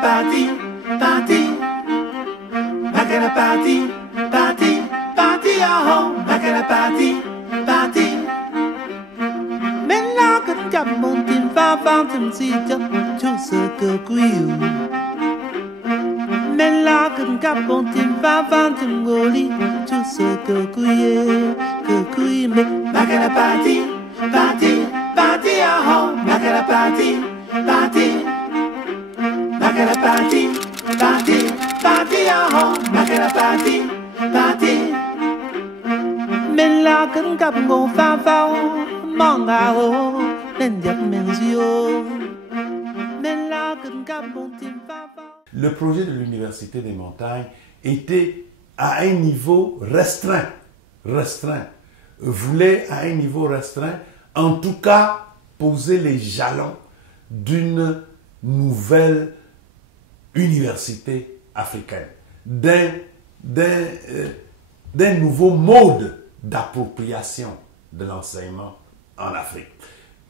party, party. Back at a party, party, party at home. Back at a party, party. Men la kan jam mon tin fa fa tim si jam chu se ke kuiu. Men la kan jam mon tin fa fa tim goli chu se ke kui me. Back at a party, party, party at home. Back at a party, party. Back at a party, party, party at home. Back at a party, party. Men la kan kap ngo fa fa mong a ho nen yak men zio. Men la kan kap mon tin fa fa. Le projet de l'Université des Montagnes était à un niveau restreint, voulait à un niveau restreint, en tout cas poser les jalons d'une nouvelle université africaine, d'un nouveau mode d'appropriation de l'enseignement en Afrique.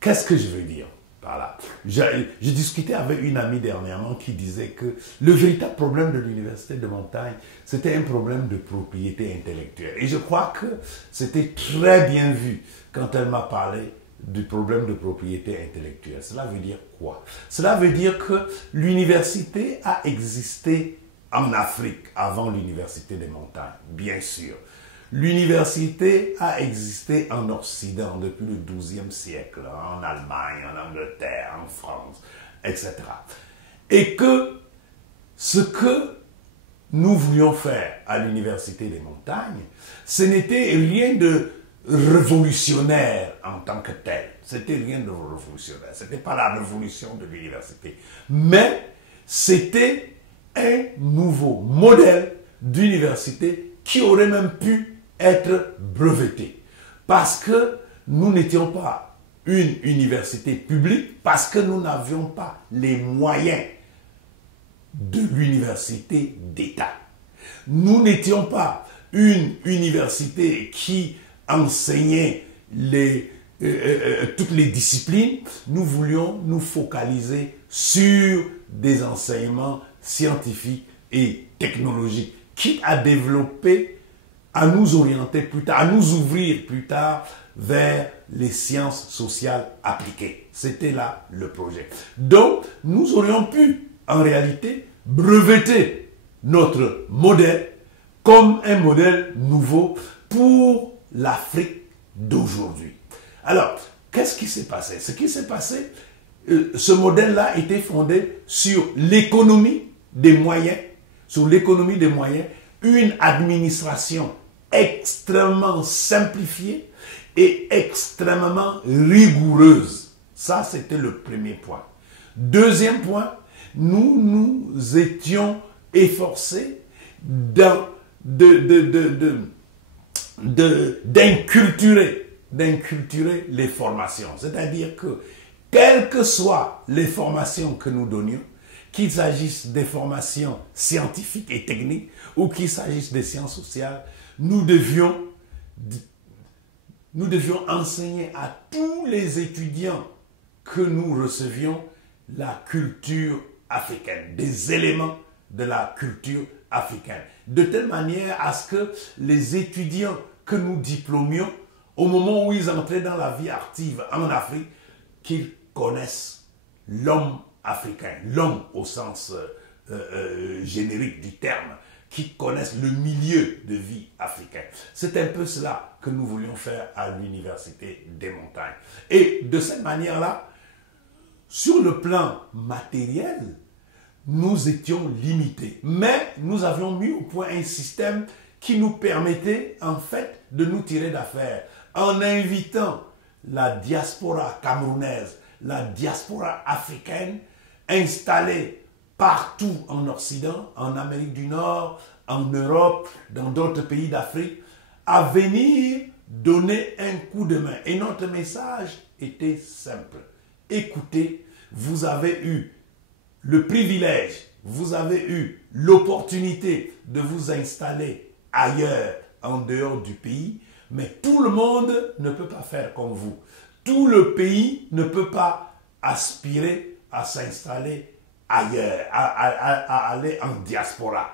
Qu'est-ce que je veux dire par là? J'ai discuté avec une amie dernièrement qui disait que le véritable problème de l'Université de Montagne, c'était un problème de propriété intellectuelle. Et je crois que c'était très bien vu quand elle m'a parlé du problème de propriété intellectuelle. Cela veut dire quoi? Cela veut dire que l'université a existé en Afrique avant l'Université des Montagnes, bien sûr. L'université a existé en Occident depuis le XIIe siècle, en Allemagne, en Angleterre, en France, etc. Et que ce que nous voulions faire à l'Université des Montagnes, ce n'était rien de révolutionnaire en tant que tel. C'était rien de révolutionnaire. Ce n'était pas la révolution de l'université. Mais c'était un nouveau modèle d'université qui aurait même pu être breveté. Parce que nous n'étions pas une université publique, parce que nous n'avions pas les moyens de l'université d'État. Nous n'étions pas une université qui enseignait toutes les disciplines. Nous voulions nous focaliser sur des enseignements scientifiques et technologiques, quitte à développer, à nous orienter plus tard, à nous ouvrir plus tard vers les sciences sociales appliquées. C'était là le projet. Donc, nous aurions pu, en réalité, breveter notre modèle comme un modèle nouveau pour l'Afrique d'aujourd'hui. Alors, qu'est-ce qui s'est passé? Ce qui s'est passé, ce modèle-là était fondé sur l'économie des moyens, une administration extrêmement simplifiée et extrêmement rigoureuse. Ça, c'était le premier point. Deuxième point, nous nous étions efforcés d'inculturer les formations. C'est-à-dire que, quelles que soient les formations que nous donnions, qu'il s'agisse des formations scientifiques et techniques ou qu'il s'agisse des sciences sociales, nous devions enseigner à tous les étudiants que nous recevions la culture africaine, des éléments de la culture africaine, de telle manière à ce que les étudiants que nous diplômions, au moment où ils entraient dans la vie active en Afrique, qu'ils connaissent l'homme africain, l'homme au sens générique du terme, qui connaissent le milieu de vie africain. C'est un peu cela que nous voulions faire à l'Université des Montagnes. Et de cette manière-là, sur le plan matériel, nous étions limités. Mais nous avions mis au point un système qui nous permettait en fait de nous tirer d'affaire en invitant la diaspora camerounaise, la diaspora africaine installée partout en Occident, en Amérique du Nord, en Europe, dans d'autres pays d'Afrique, à venir donner un coup de main. Et notre message était simple. Écoutez, vous avez eu le privilège, vous avez eu l'opportunité de vous installer ailleurs, en dehors du pays, mais tout le monde ne peut pas faire comme vous. Tout le pays ne peut pas aspirer à s'installer ailleurs, à aller en diaspora.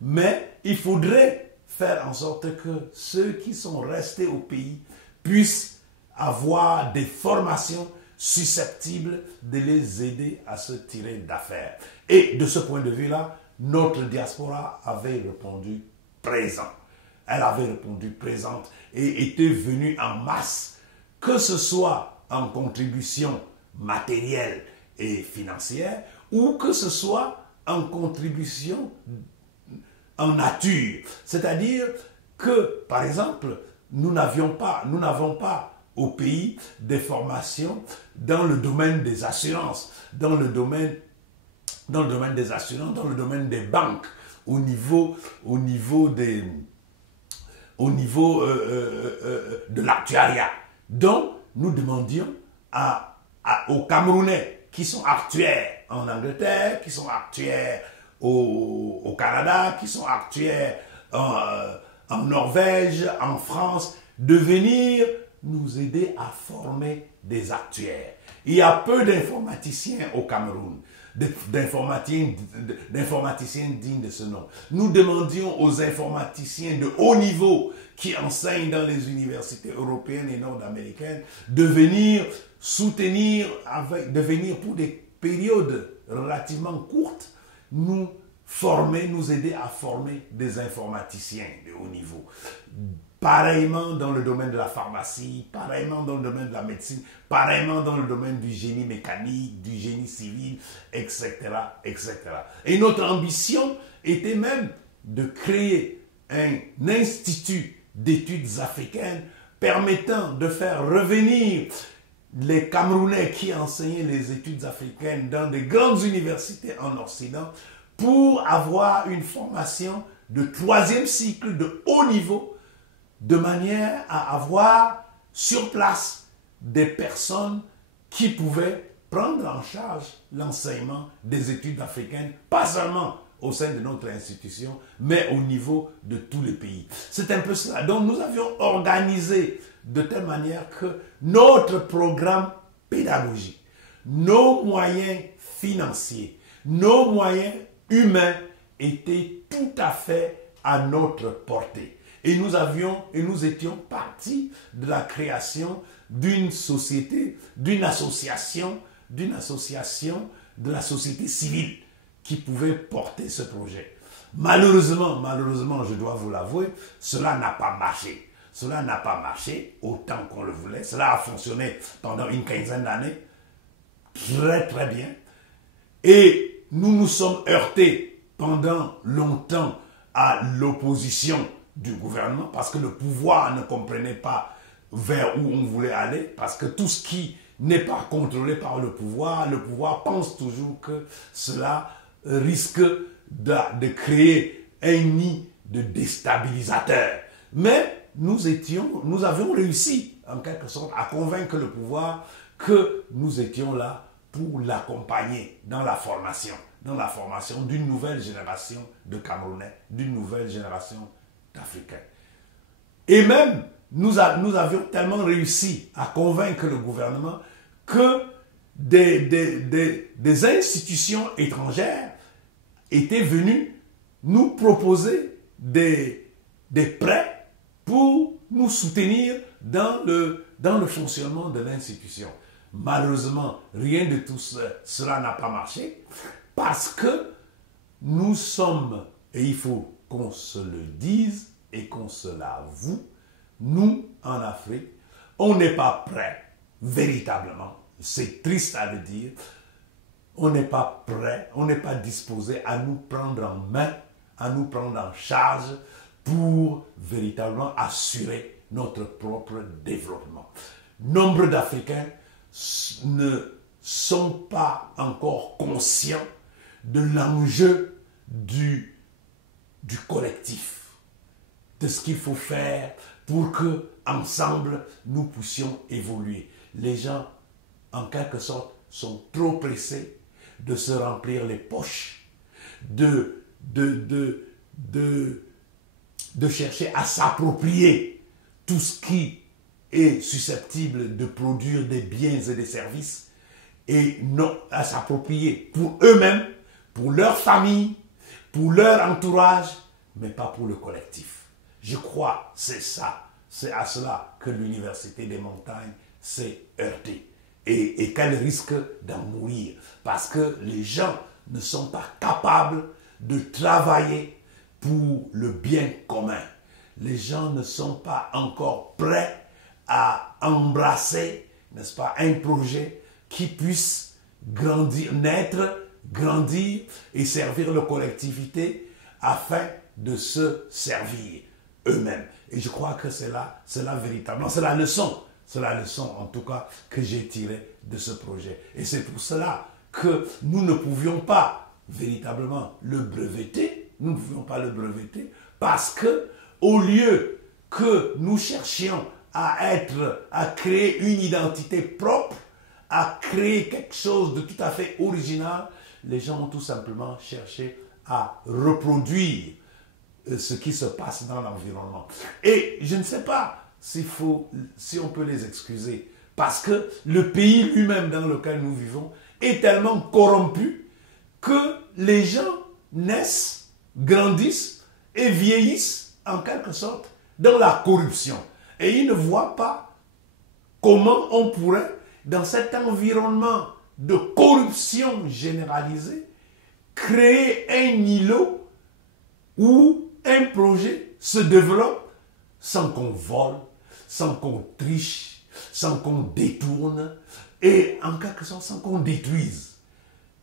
Mais il faudrait faire en sorte que ceux qui sont restés au pays puissent avoir des formations susceptibles de les aider à se tirer d'affaires. Et de ce point de vue-là, notre diaspora avait répondu présent. Elle avait répondu présente et était venue en masse, que ce soit en contribution matérielle et financière, ou que ce soit en contribution en nature. C'est-à-dire que, par exemple, nous n'avons pas au pays des formations dans le domaine des assurances, dans le domaine des assurances, dans le domaine des banques, au niveau de l'actuariat. Donc, nous demandions aux Camerounais qui sont actuaires en Angleterre, qui sont actuaires au Canada, qui sont actuaires en Norvège, en France, de venir nous aider à former des actuaires. Il y a peu d'informaticiens au Cameroun, d'informaticiens dignes de ce nom. Nous demandions aux informaticiens de haut niveau qui enseignent dans les universités européennes et nord-américaines de venir soutenir, de venir pour des périodes relativement courtes, nous aider à former des informaticiens de haut niveau. Pareillement dans le domaine de la pharmacie, pareillement dans le domaine de la médecine, pareillement dans le domaine du génie mécanique, du génie civil, etc., etc. Et notre ambition était même de créer un institut d'études africaines permettant de faire revenir les Camerounais qui enseignaient les études africaines dans de grandes universités en Occident pour avoir une formation de 3e cycle de haut niveau, de manière à avoir sur place des personnes qui pouvaient prendre en charge l'enseignement des études africaines, pas seulement au sein de notre institution, mais au niveau de tous les pays. C'est un peu cela. Donc nous avions organisé de telle manière que notre programme pédagogique, nos moyens financiers, nos moyens humains étaient tout à fait à notre portée. Et nous étions partis de la création d'une société, d'une association de la société civile qui pouvait porter ce projet. Malheureusement, je dois vous l'avouer, cela n'a pas marché. Cela n'a pas marché autant qu'on le voulait. Cela a fonctionné pendant une quinzaine d'années, très très bien. Et nous nous sommes heurtés pendant longtemps à l'opposition du gouvernement parce que le pouvoir ne comprenait pas vers où on voulait aller, parce que tout ce qui n'est pas contrôlé par le pouvoir pense toujours que cela risque de créer un nid de déstabilisateurs. Mais nous avions réussi en quelque sorte à convaincre le pouvoir que nous étions là pour l'accompagner dans la formation d'une nouvelle génération de Camerounais, d'une nouvelle génération d'Africains. Et même, nous avions tellement réussi à convaincre le gouvernement que des institutions étrangères étaient venues nous proposer des prêts pour nous soutenir dans le fonctionnement de l'institution. Malheureusement, rien de tout cela n'a pas marché parce que nous sommes, et il faut qu'on se le dise et qu'on se l'avoue, nous, en Afrique, on n'est pas prêts, véritablement, c'est triste à le dire, on n'est pas prêt, on n'est pas disposé à nous prendre en main, à nous prendre en charge pour véritablement assurer notre propre développement. Nombre d'Africains ne sont pas encore conscients de l'enjeu du collectif, de ce qu'il faut faire pour que, ensemble, nous puissions évoluer. Les gens, en quelque sorte, sont trop pressés de se remplir les poches, de chercher à s'approprier tout ce qui est susceptible de produire des biens et des services, et non à s'approprier pour eux-mêmes pour leur famille, pour leur entourage, mais pas pour le collectif. Je crois c'est ça, c'est à cela que l'Université des montagnes s'est heurtée et qu'elle risque d'en mourir parce que les gens ne sont pas capables de travailler pour le bien commun. Les gens ne sont pas encore prêts à embrasser, n'est-ce pas, un projet qui puisse grandir, naître, grandir et servir la collectivité afin de se servir eux-mêmes. Et je crois que c'est là véritablement, c'est la leçon en tout cas que j'ai tirée de ce projet. Et c'est pour cela que nous ne pouvions pas véritablement le breveter, parce que au lieu que nous cherchions à créer une identité propre, à créer quelque chose de tout à fait original, les gens ont tout simplement cherché à reproduire ce qui se passe dans l'environnement. Et je ne sais pas si on peut les excuser, parce que le pays lui-même dans lequel nous vivons est tellement corrompu que les gens naissent, grandissent et vieillissent en quelque sorte dans la corruption. Et ils ne voient pas comment on pourrait, dans cet environnement de corruption généralisée, créer un îlot où un projet se développe sans qu'on vole, sans qu'on triche, sans qu'on détourne et en quelque sorte sans qu'on détruise.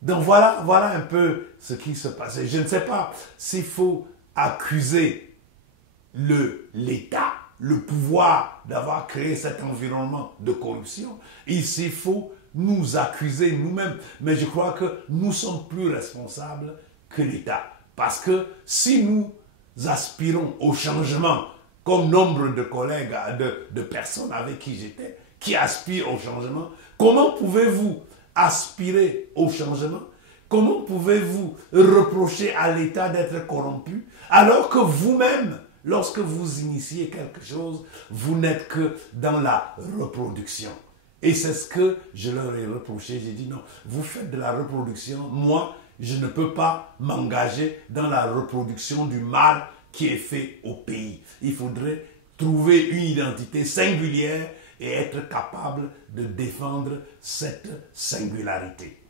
Donc voilà un peu ce qui se passe. Je ne sais pas s'il faut accuser l'État, le pouvoir d'avoir créé cet environnement de corruption. Ici, il faut nous accuser nous-mêmes. Mais je crois que nous sommes plus responsables que l'État. Parce que si nous aspirons au changement, comme nombre de collègues, de personnes avec qui j'étais, qui aspirent au changement, comment pouvez-vous aspirer au changement? Comment pouvez-vous reprocher à l'État d'être corrompu alors que vous-même, lorsque vous initiez quelque chose, vous n'êtes que dans la reproduction? Et c'est ce que je leur ai reproché. J'ai dit non, vous faites de la reproduction. Moi, je ne peux pas m'engager dans la reproduction du mal qui est fait au pays. Il faudrait trouver une identité singulière et être capable de défendre cette singularité.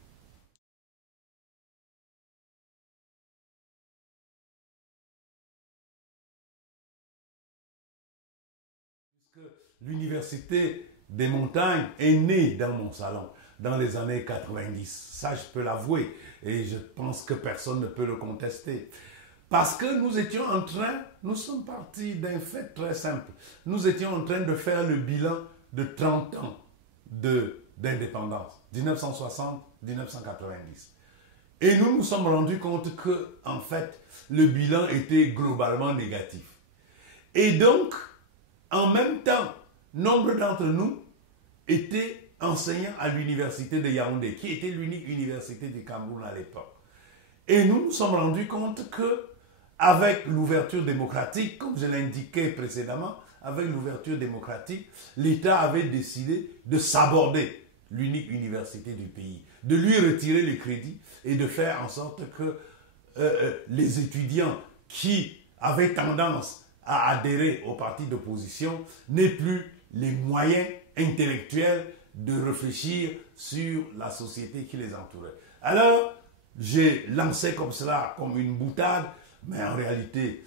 L'Université des montagnes est née dans mon salon dans les années 90. Ça, je peux l'avouer. Et je pense que personne ne peut le contester. Parce que nous sommes partis d'un fait très simple. Nous étions en train de faire le bilan de 30 ans d'indépendance, 1960-1990. Et nous nous sommes rendus compte que, en fait, le bilan était globalement négatif. Et donc, en même temps, nombre d'entre nous étaient enseignants à l'université de Yaoundé, qui était l'unique université du Cameroun à l'époque. Et nous nous sommes rendus compte que, avec l'ouverture démocratique, comme je l'indiquais précédemment, avec l'ouverture démocratique, l'État avait décidé de s'aborder l'unique université du pays, de lui retirer les crédits et de faire en sorte que les étudiants qui avaient tendance à adhérer au parti d'opposition n'aient plus les moyens intellectuels de réfléchir sur la société qui les entourait. Alors, j'ai lancé comme cela, comme une boutade, mais en réalité,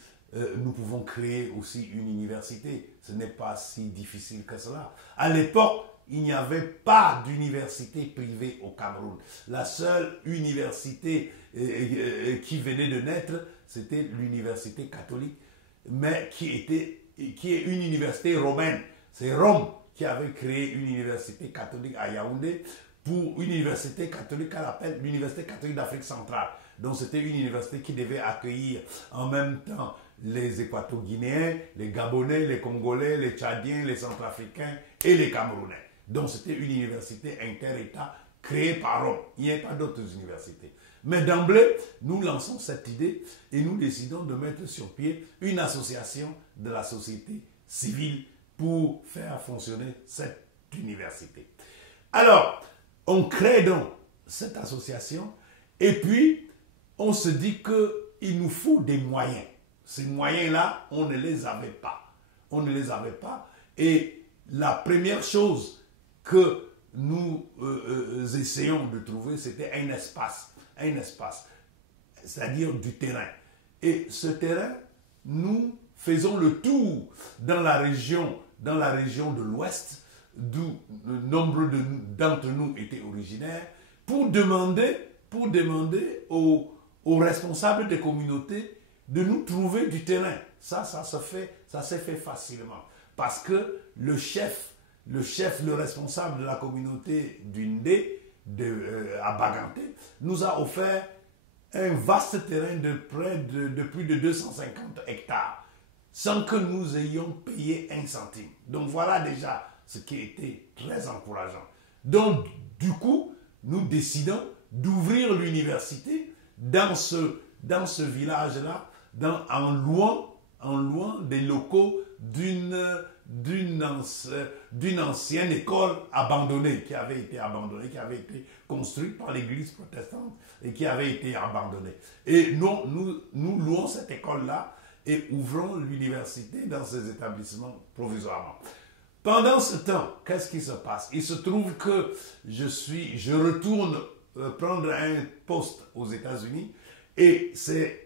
nous pouvons créer aussi une université. Ce n'est pas si difficile que cela. À l'époque, il n'y avait pas d'université privée au Cameroun. La seule université qui venait de naître, c'était l'université catholique, mais qui est une université romaine. C'est Rome qui avait créé une université catholique à Yaoundé pour une université catholique qu'elle appelle l'Université catholique d'Afrique centrale. Donc c'était une université qui devait accueillir en même temps les Équato-Guinéens, les Gabonais, les Congolais, les Tchadiens, les Centrafricains et les Camerounais. Donc c'était une université inter-État créée par Rome. Il n'y a pas d'autres universités. Mais d'emblée, nous lançons cette idée et nous décidons de mettre sur pied une association de la société civile pour faire fonctionner cette université. Alors, on crée donc cette association et puis on se dit qu'il nous faut des moyens. Ces moyens-là, on ne les avait pas. On ne les avait pas. Et la première chose que nous essayons de trouver, c'était un espace, c'est-à-dire du terrain. Et ce terrain, nous faisons le tour dans la région de l'Ouest, d'où nombre d'entre nous étaient originaires, pour demander aux responsables des communautés de nous trouver du terrain. Ça s'est fait facilement. Parce que le responsable de la communauté du Ndé, à Baganté, nous a offert un vaste terrain de plus de 250 hectares, sans que nous ayons payé un centime. Donc voilà déjà ce qui était très encourageant. Donc du coup, nous décidons d'ouvrir l'université dans ce village-là, en louant des locaux d'une ancienne école abandonnée, qui avait été construite par l'église protestante et qui avait été abandonnée. Et nous louons cette école-là et ouvrons l'université dans ces établissements provisoirement. Pendant ce temps, qu'est-ce qui se passe? Il se trouve que je retourne prendre un poste aux États-Unis et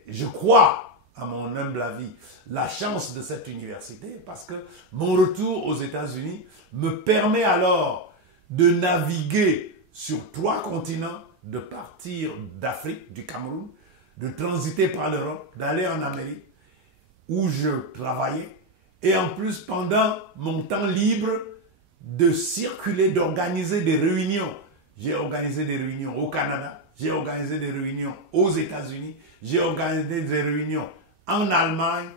je crois, à mon humble avis, la chance de cette université, parce que mon retour aux États-Unis me permet alors de naviguer sur 3 continents, de partir d'Afrique, du Cameroun, de transiter par l'Europe, d'aller en Amérique, où je travaillais, et en plus, pendant mon temps libre, de circuler, d'organiser des réunions. J'ai organisé des réunions au Canada, j'ai organisé des réunions aux États-Unis, j'ai organisé des réunions en Allemagne,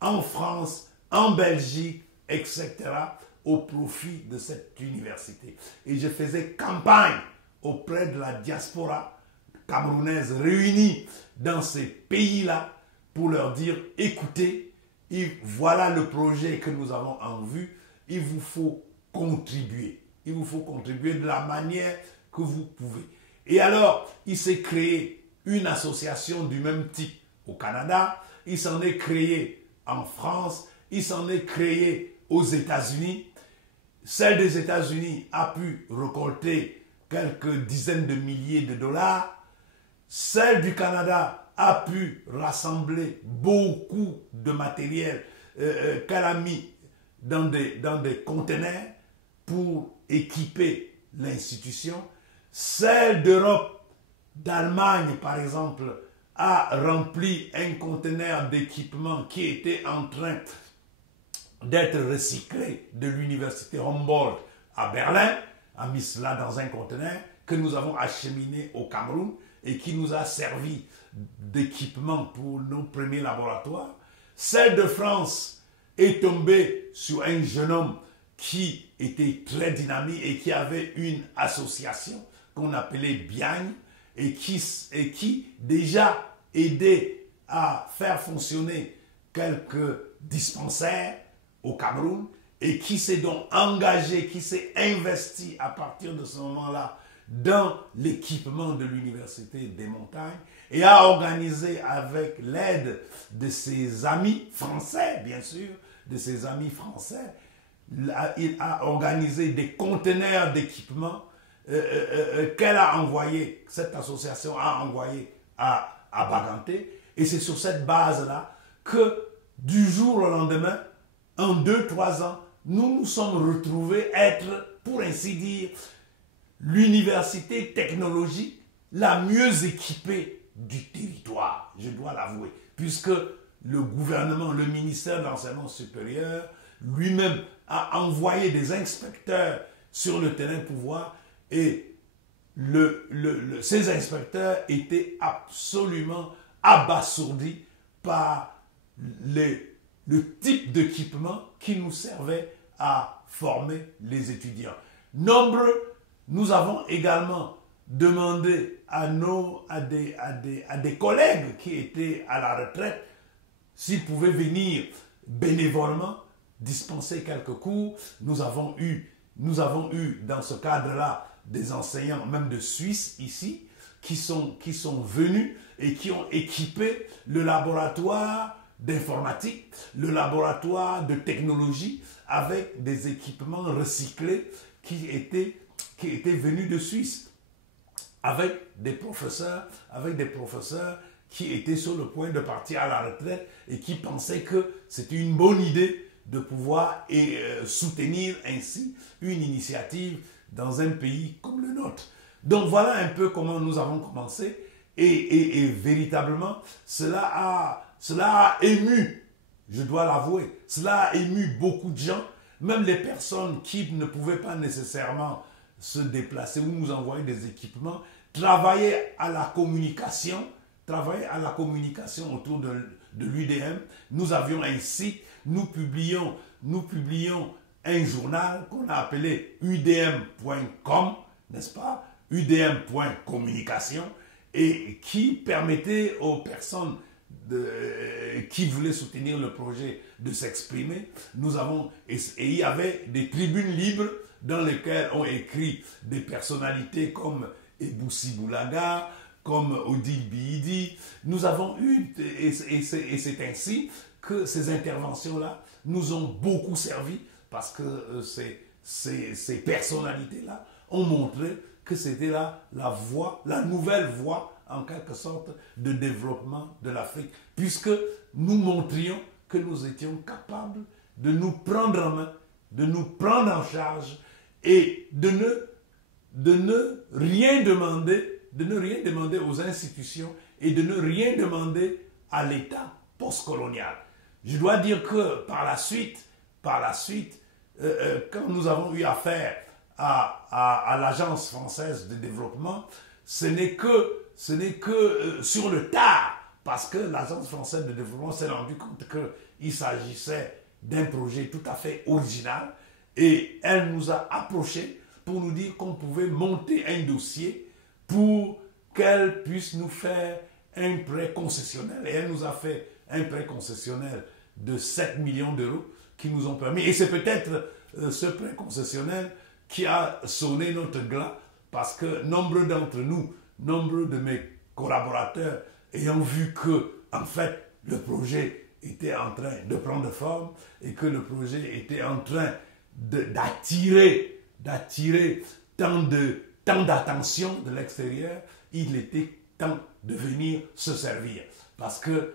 en France, en Belgique, etc., au profit de cette université. Et je faisais campagne auprès de la diaspora camerounaise réunie dans ces pays-là pour leur dire, écoutez, voilà le projet que nous avons en vue, il vous faut contribuer. Il vous faut contribuer de la manière que vous pouvez. Et alors, il s'est créé une association du même type au Canada, il s'en est créé en France, il s'en est créé aux États-Unis. Celle des États-Unis a pu récolter quelques dizaines de milliers de dollars. Celle du Canada a pu rassembler beaucoup de matériel qu'elle a mis dans des conteneurs pour équiper l'institution. Celle d'Europe, d'Allemagne par exemple, a rempli un conteneur d'équipement qui était en train d'être recyclé de l'université Humboldt à Berlin, a mis cela dans un conteneur que nous avons acheminé au Cameroun et qui nous a servi d'équipement pour nos premiers laboratoires. Celle de France est tombée sur un jeune homme qui était très dynamique et qui avait une association qu'on appelait Biagne et qui déjà aidait à faire fonctionner quelques dispensaires au Cameroun et qui s'est donc engagé, qui s'est investi à partir de ce moment-là dans l'équipement de l'Université des Montagnes et a organisé avec l'aide de ses amis français, bien sûr, de ses amis français, il a organisé des conteneurs d'équipement qu'elle a envoyé, cette association a envoyé à Baganté. Et c'est sur cette base-là que du jour au lendemain, en 2-3 ans, nous nous sommes retrouvés être, pour ainsi dire, l'université technologique la mieux équipée du territoire, je dois l'avouer, puisque le gouvernement, le ministère de l'Enseignement supérieur, lui-même a envoyé des inspecteurs sur le terrain pour voir, et ces inspecteurs étaient absolument abasourdis par le type d'équipement qui nous servait à former les étudiants. Nombreux, nous avons également demandé à des collègues qui étaient à la retraite s'ils pouvaient venir bénévolement dispenser quelques cours. Nous avons eu dans ce cadre-là des enseignants, même de Suisse ici, qui sont venus et qui ont équipé le laboratoire d'informatique, le laboratoire de technologie avec des équipements recyclés qui étaient venus de Suisse, avec des professeurs qui étaient sur le point de partir à la retraite et qui pensaient que c'était une bonne idée de pouvoir soutenir ainsi une initiative dans un pays comme le nôtre. Donc voilà un peu comment nous avons commencé et véritablement cela a ému, je dois l'avouer, cela a ému beaucoup de gens, même les personnes qui ne pouvaient pas nécessairement se déplacer ou nous envoyer des équipements, travaillaient à la communication autour de l'UDM. Nous avions un site, nous publions un journal qu'on a appelé udm.com, n'est-ce pas, udm.communication, et qui permettait aux personnes qui voulaient soutenir le projet de s'exprimer. Et il y avait des tribunes libres dans lesquelles ont écrit des personnalités comme Eboussi Boulaga, comme Odile Bihidi. Nous avons eu, et c'est ainsi que ces interventions-là nous ont beaucoup servi, parce que ces personnalités-là ont montré que c'était la voie, la nouvelle voie, en quelque sorte, de développement de l'Afrique, puisque nous montrions que nous étions capables de nous prendre en main, de nous prendre en charge et de ne rien demander aux institutions et de ne rien demander à l'État postcolonial. Je dois dire que par la suite, quand nous avons eu affaire à l'Agence française de développement, ce n'est que sur le tard, parce que l'Agence française de développement s'est rendue compte qu'il s'agissait d'un projet tout à fait original et elle nous a approchés pour nous dire qu'on pouvait monter un dossier pour qu'elle puisse nous faire un prêt concessionnel. Et elle nous a fait un prêt concessionnel de 7 millions d'euros qui nous ont permis, et c'est peut-être ce prêt concessionnel qui a sonné notre glas, parce que nombreux d'entre nous, nombreux de mes collaborateurs, ayant vu que, en fait, le projet était en train de prendre forme et que le projet était en train d'attirer tant d'attention de l'extérieur, il était temps de venir se servir. Parce que,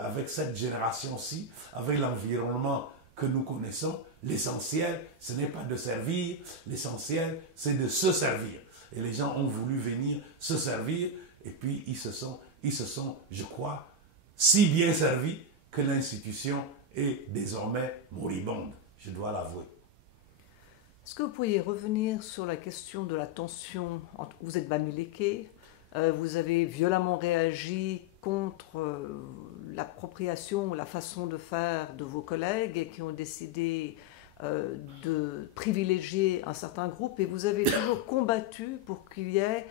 avec cette génération-ci, avec l'environnement que nous connaissons, l'essentiel, ce n'est pas de servir, l'essentiel, c'est de se servir. Et les gens ont voulu venir se servir, et puis ils se sont, je crois, si bien servis que l'institution est désormais moribonde, je dois l'avouer. Est-ce que vous pourriez revenir sur la question de la tension entre... Vous êtes Bamileke, vous avez violemment réagi contre l'appropriation ou la façon de faire de vos collègues et qui ont décidé de privilégier un certain groupe, et vous avez toujours combattu pour qu'il y ait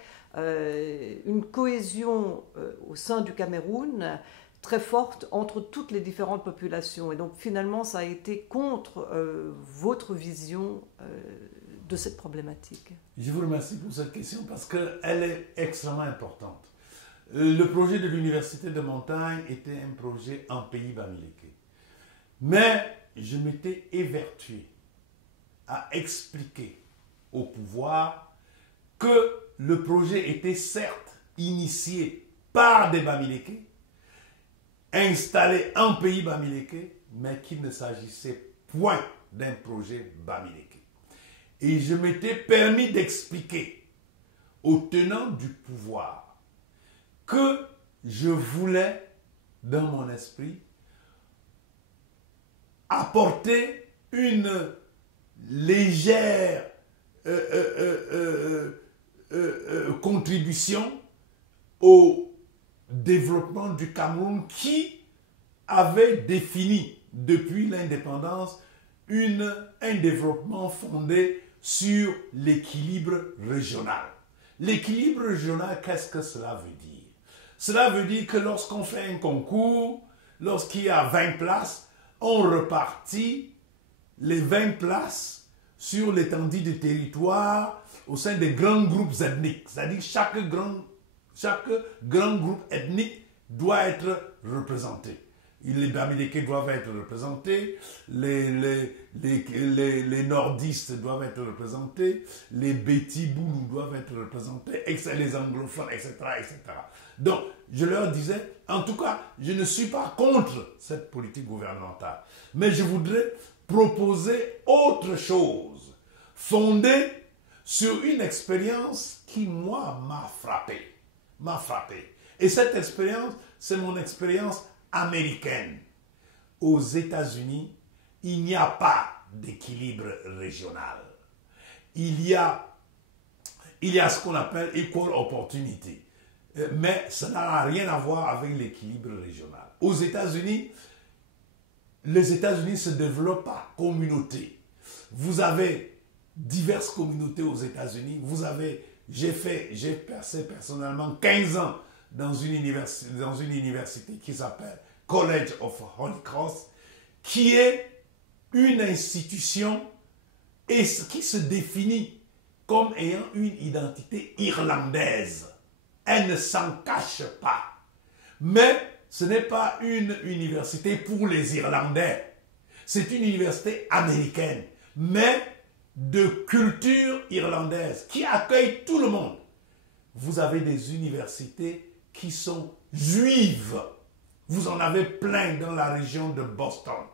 une cohésion au sein du Cameroun très forte entre toutes les différentes populations. Et donc finalement, ça a été contre votre vision de cette problématique. Je vous remercie pour cette question parce qu'elle est extrêmement importante. Le projet de l'Université de Montagne était un projet en pays Bamileke. Mais je m'étais évertué à expliquer au pouvoir que le projet était certes initié par des Bamileke, installé en pays Bamileke, mais qu'il ne s'agissait point d'un projet Bamileke. Et je m'étais permis d'expliquer aux tenants du pouvoir que je voulais, dans mon esprit, apporter une légère contribution au développement du Cameroun qui avait défini depuis l'indépendance un développement fondé sur l'équilibre régional. L'équilibre régional, qu'est-ce que cela veut dire? Cela veut dire que lorsqu'on fait un concours, lorsqu'il y a 20 places, on repartit les 20 places sur l'étendue du territoire au sein des grands groupes ethniques. C'est-à-dire chaque grand Chaque grand groupe ethnique doit être représenté. Les Bamileke doivent être représentés, les nordistes doivent être représentés, les Beti-Boulou doivent être représentés, les anglophones, etc., etc. Donc, je leur disais, en tout cas, je ne suis pas contre cette politique gouvernementale, mais je voudrais proposer autre chose, fondée sur une expérience qui, moi, m'a frappé. Et cette expérience, c'est mon expérience américaine. Aux États-Unis, il n'y a pas d'équilibre régional. Il y a ce qu'on appelle equal opportunity. Mais ça n'a rien à voir avec l'équilibre régional. Aux États-Unis, les États-Unis se développent par communauté. Vous avez diverses communautés aux États-Unis. J'ai passé personnellement 15 ans dans une université qui s'appelle College of Holy Cross, qui est une institution et qui se définit comme ayant une identité irlandaise. Elle ne s'en cache pas. Mais ce n'est pas une université pour les Irlandais. C'est une université américaine, mais de culture irlandaise, qui accueille tout le monde. Vous avez des universités qui sont juives. Vous en avez plein dans la région de Boston,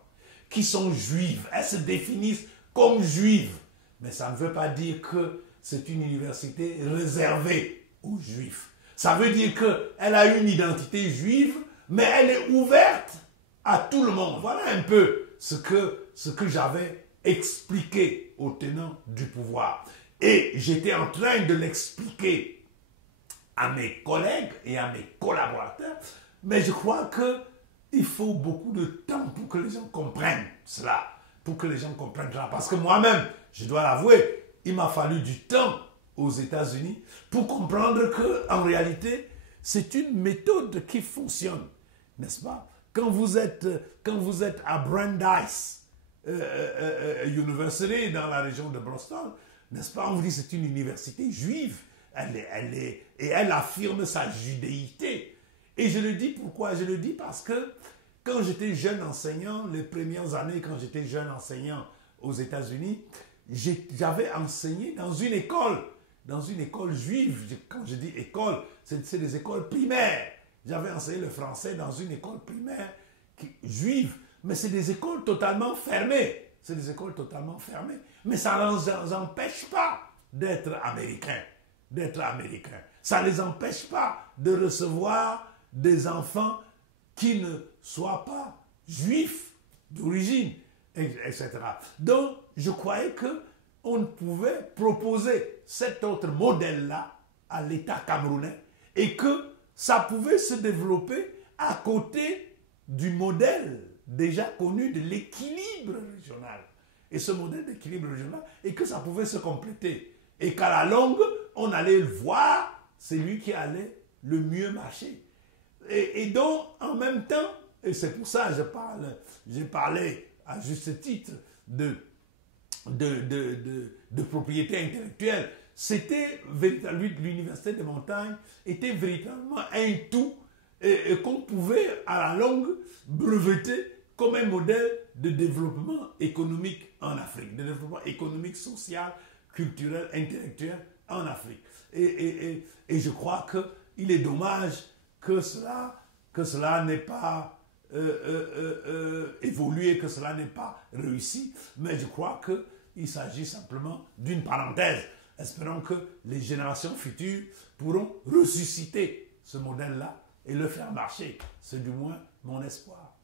qui sont juives. Elles se définissent comme juives. Mais ça ne veut pas dire que c'est une université réservée aux juifs. Ça veut dire qu'elle a une identité juive, mais elle est ouverte à tout le monde. Voilà un peu ce que j'avais expliqué aux tenants du pouvoir. Et j'étais en train de l'expliquer à mes collègues et à mes collaborateurs, mais je crois qu'il faut beaucoup de temps pour que les gens comprennent cela, parce que moi-même, je dois l'avouer, il m'a fallu du temps aux États-Unis pour comprendre qu'en réalité, c'est une méthode qui fonctionne, n'est-ce pas? Quand vous êtes à Brandeis University dans la région de Boston, n'est-ce pas? On vous dit c'est une université juive. Et elle affirme sa judéité. Et je le dis pourquoi? Je le dis parce que quand j'étais jeune enseignant, les premières années, quand j'étais jeune enseignant aux États-Unis, j'avais enseigné dans une école juive. Quand je dis école, c'est des écoles primaires. J'avais enseigné le français dans une école primaire juive, mais c'est des écoles totalement fermées. Mais ça ne les empêche pas d'être américains. Ça ne les empêche pas de recevoir des enfants qui ne soient pas juifs d'origine, etc. Donc, je croyais qu'on pouvait proposer cet autre modèle-là à l'État camerounais et que ça pouvait se développer à côté du modèle déjà connu de l'équilibre régional. Et ce modèle d'équilibre régional, et que ça pouvait se compléter. Et qu'à la longue, on allait voir, c'est lui qui allait le mieux marcher. Et donc, en même temps, et c'est pour ça que j'ai parlé à juste titre de propriété intellectuelle, c'était véritablement, l'université de montagne était véritablement un tout et qu'on pouvait à la longue breveter comme un modèle de développement économique en Afrique, de développement économique, social, culturel, intellectuel en Afrique. Et je crois qu'il est dommage que cela n'ait pas évolué, que cela n'ait pas réussi, mais je crois qu'il s'agit simplement d'une parenthèse. Espérons que les générations futures pourront ressusciter ce modèle-là et le faire marcher. C'est du moins mon espoir.